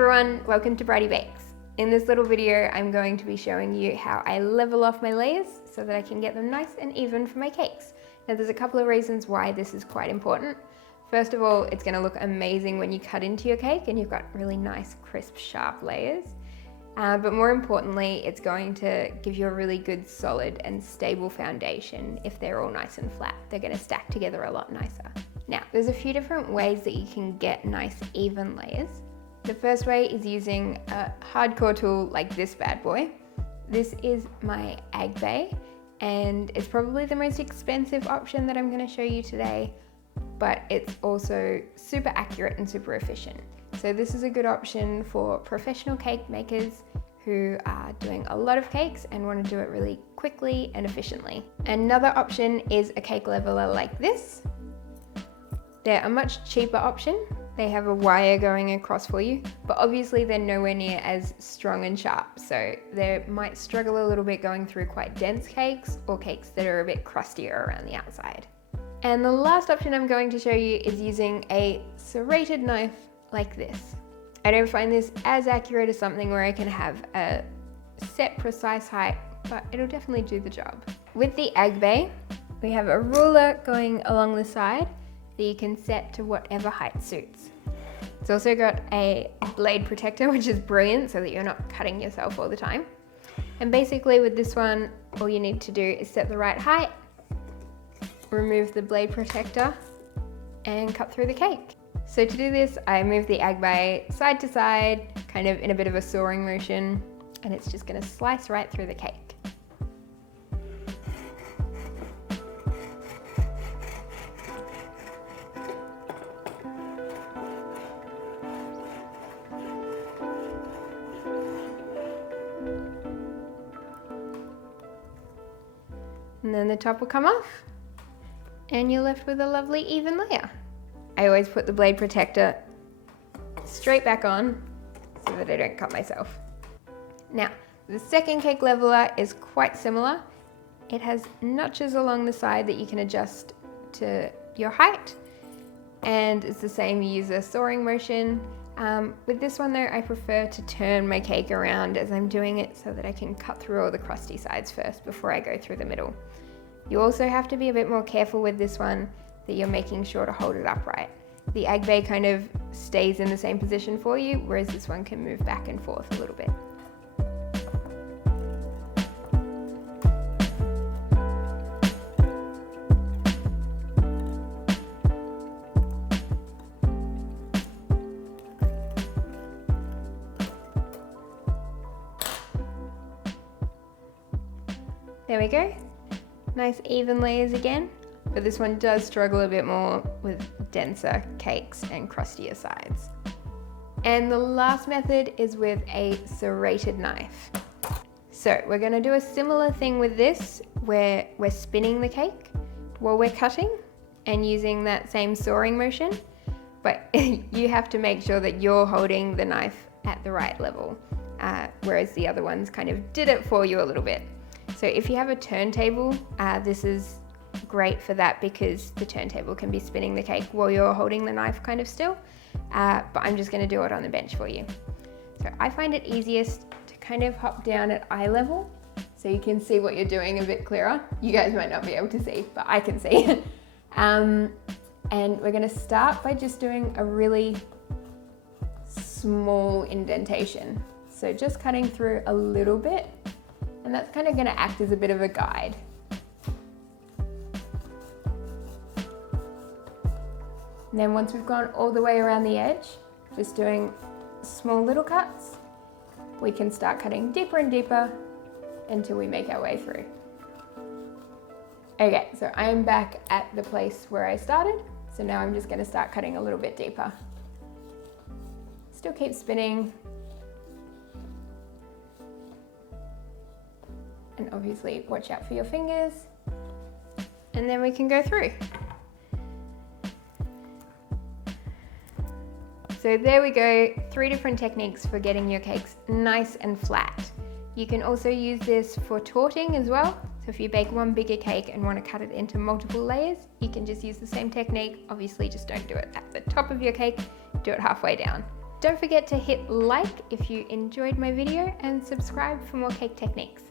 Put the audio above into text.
everyone, welcome to Bridie Bakes. In this little video, I'm going to be showing you how I level off my layers so that I can get them nice and even for my cakes. Now there's a couple of reasons why this is quite important. First of all, it's going to look amazing when you cut into your cake and you've got really nice, crisp, sharp layers. But more importantly, it's going to give you a really good, solid and stable foundation if they're all nice and flat. They're going to stack together a lot nicer. Now, there's a few different ways that you can get nice, even layers. The first way is using a hardcore tool like this bad boy. This is my Agbay, and it's probably the most expensive option that I'm going to show you today, but it's also super accurate and super efficient. So this is a good option for professional cake makers who are doing a lot of cakes and want to do it really quickly and efficiently. Another option is a cake leveler like this. They're a much cheaper option. They have a wire going across for you, but obviously they're nowhere near as strong and sharp, so they might struggle a little bit going through quite dense cakes or cakes that are a bit crustier around the outside. And the last option I'm going to show you is using a serrated knife like this. I don't find this as accurate as something where I can have a set precise height, but it'll definitely do the job. With the Agbay, we have a ruler going along the side that you can set to whatever height suits. It's also got a blade protector, which is brilliant so that you're not cutting yourself all the time. And basically with this one, all you need to do is set the right height, remove the blade protector, and cut through the cake. So to do this, I move the Agbay side to side, kind of in a bit of a sawing motion, and it's just gonna slice right through the cake. And then the top will come off and you're left with a lovely even layer. I always put the blade protector straight back on so that I don't cut myself. Now, the second cake leveler is quite similar. It has notches along the side that you can adjust to your height, and it's the same, you use a sawing motion. With this one though, I prefer to turn my cake around as I'm doing it so that I can cut through all the crusty sides first before I go through the middle. You also have to be a bit more careful with this one that you're making sure to hold it upright. The Agbay kind of stays in the same position for you, whereas this one can move back and forth a little bit. There we go. Nice even layers again, but this one does struggle a bit more with denser cakes and crustier sides. And the last method is with a serrated knife. So we're going to do a similar thing with this where we're spinning the cake while we're cutting and using that same sawing motion, but you have to make sure that you're holding the knife at the right level, whereas the other ones kind of did it for you a little bit. So if you have a turntable, this is great for that because the turntable can be spinning the cake while you're holding the knife kind of still, but I'm just going to do it on the bench for you. So I find it easiest to kind of hop down at eye level so you can see what you're doing a bit clearer. You guys might not be able to see, but I can see. And we're going to start by just doing a really small indentation. So just cutting through a little bit. And that's kind of going to act as a bit of a guide. And then once we've gone all the way around the edge, just doing small little cuts, we can start cutting deeper and deeper until we make our way through. Okay, so I'm back at the place where I started. So now I'm just going to start cutting a little bit deeper. Still keep spinning. And obviously watch out for your fingers, and then we can go through. So there we go, 3 different techniques for getting your cakes nice and flat. You can also use this for torting as well. So if you bake one bigger cake and want to cut it into multiple layers, you can just use the same technique. Obviously just don't do it at the top of your cake, do it halfway down. Don't forget to hit like if you enjoyed my video and subscribe for more cake techniques.